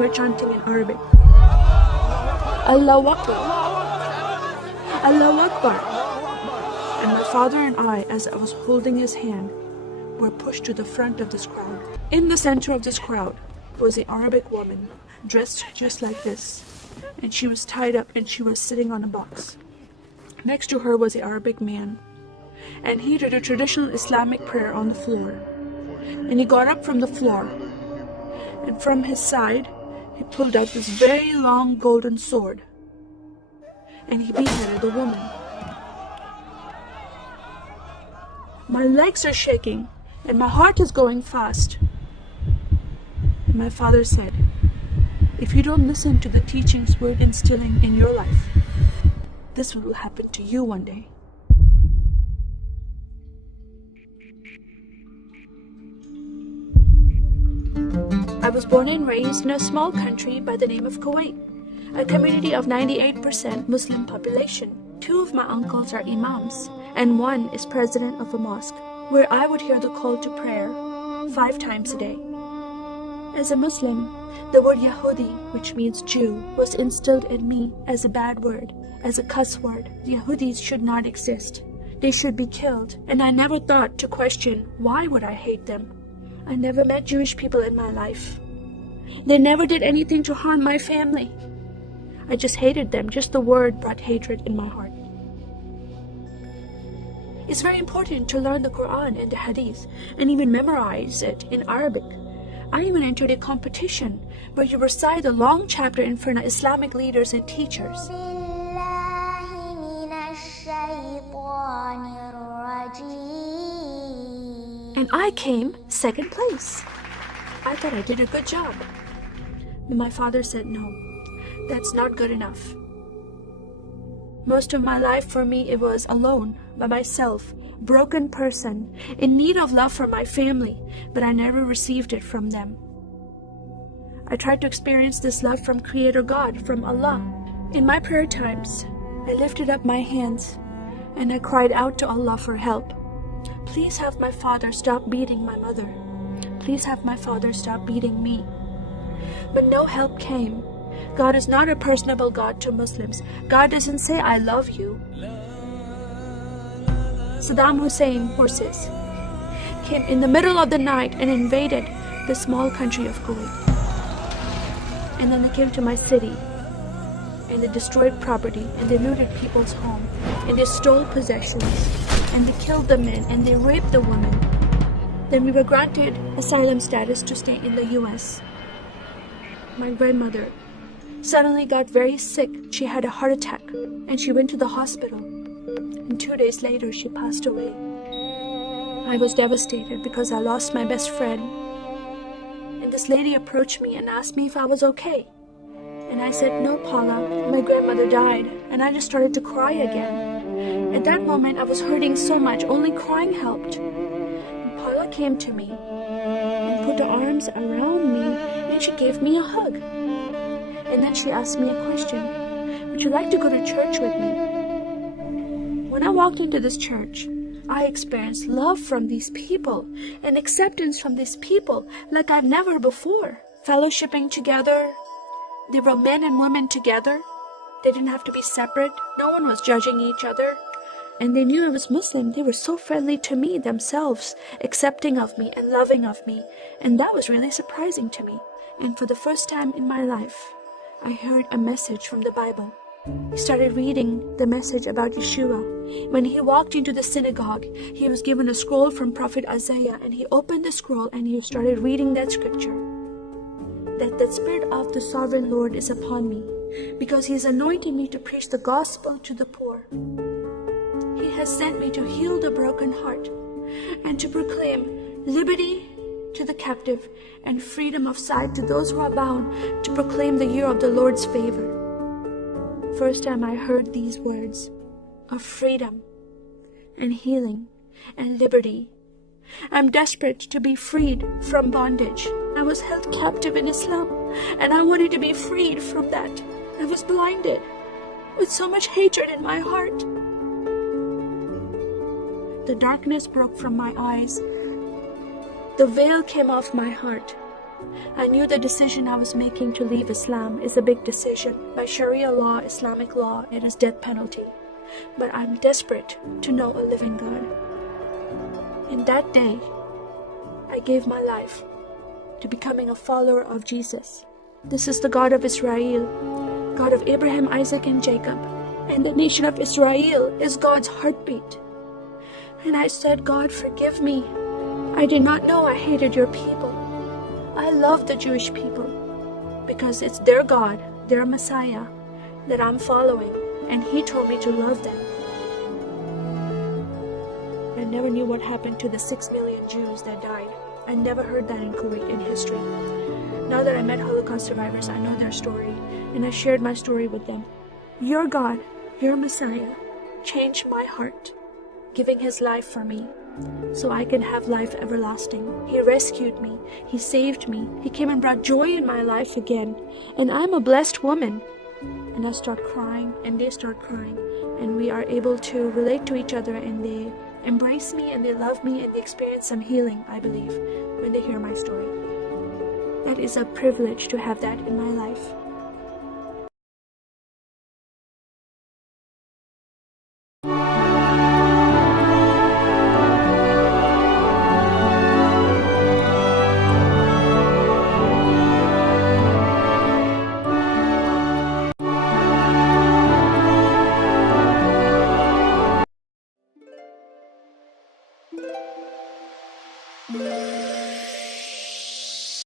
were chanting in Arabic, Allahu Akbar, Allahu Akbar. And my father and I, as I was holding his hand, were pushed to the front of this crowd. In the center of this crowd was an Arabic woman, dressed just like this, and she was tied up and she was sitting on a box. Next to her was an Arabic man, and he did a traditional Islamic prayer on the floor. And he got up from the floor, and from his side, he pulled out this very long golden sword, and he beheaded the woman. My legs are shaking, and my heart is going fast. And my father said, if you don't listen to the teachings we're instilling in your life, this will happen to you one day. I was born and raised in a small country by the name of Kuwait, a community of 98% Muslim population. 2 of my uncles are imams, and 1 is president of a mosque, where I would hear the call to prayer 5 times a day. As a Muslim, the word Yahudi, which means Jew, was instilled in me as a bad word, as a cuss word. The Yahudis should not exist. They should be killed, and I never thought to question why would I hate them. I never met Jewish people in my life. They never did anything to harm my family. I just hated them. Just the word brought hatred in my heart. It's very important to learn the Quran and the Hadith and even memorize it in Arabic. I even entered a competition where you recite a long chapter in front of Islamic leaders and teachers. And I came 2nd place. I thought I did a good job. But my father said, no, that's not good enough. Most of my life for me, it was alone, by myself, broken person, in need of love from my family, but I never received it from them. I tried to experience this love from Creator God, from Allah. In my prayer times, I lifted up my hands and I cried out to Allah for help. Please have my father stop beating my mother. Please have my father stop beating me. But no help came. God is not a personable God to Muslims. God doesn't say, I love you. Saddam Hussein forces came in the middle of the night and invaded the small country of Kuwait. And then they came to my city and they destroyed property and they looted people's home and they stole possessions and they killed the men and they raped the women. Then we were granted asylum status to stay in the US. My grandmother suddenly got very sick. She had a heart attack and she went to the hospital. And 2 days later, she passed away. I was devastated because I lost my best friend. And this lady approached me and asked me if I was okay. And I said, no, Paula, my grandmother died. And I just started to cry again. At that moment, I was hurting so much, only crying helped. And Paula came to me and put her arms around me and she gave me a hug. And then she asked me a question. Would you like to go to church with me? When I walked into this church, I experienced love from these people and acceptance from these people like I've never before. Fellowshipping together. They were men and women together. They didn't have to be separate. No one was judging each other. And they knew I was Muslim. They were so friendly to me themselves, accepting of me and loving of me. And that was really surprising to me. And for the first time in my life, I heard a message from the Bible. He started reading the message about Yeshua. When he walked into the synagogue, he was given a scroll from Prophet Isaiah, and he opened the scroll and he started reading that scripture. That the Spirit of the Sovereign Lord is upon me, because he has anointed me to preach the gospel to the poor. He has sent me to heal the broken heart and to proclaim liberty to the captive and freedom of sight to those who are bound, to proclaim the year of the Lord's favor. First time I heard these words of freedom and healing and liberty. I'm desperate to be freed from bondage. I was held captive in Islam and I wanted to be freed from that. I was blinded with so much hatred in my heart. The darkness broke from my eyes. The veil came off my heart I knew the decision I was making to leave Islam is a big decision. By Sharia law, Islamic law, it is death penalty. But I'm desperate to know a living God. In that day, I gave my life to becoming a follower of Jesus. This is the God of Israel, God of Abraham, Isaac, and Jacob. And the nation of Israel is God's heartbeat. And I said, God, forgive me. I did not know I hated your people. I love the Jewish people because it's their God, their Messiah that I'm following, and He told me to love them. I never knew what happened to the 6 million Jews that died. I never heard that in Kuwait in history. Now that I met Holocaust survivors, I know their story, and I shared my story with them. Your God, your Messiah, changed my heart, giving His life for me, so I can have life everlasting. He rescued me. He saved me. He came and brought joy in my life again. And I'm a blessed woman. And I start crying, and they start crying. And we are able to relate to each other, and they embrace me, and they love me, and they experience some healing, I believe, when they hear my story. That is a privilege to have that in my life.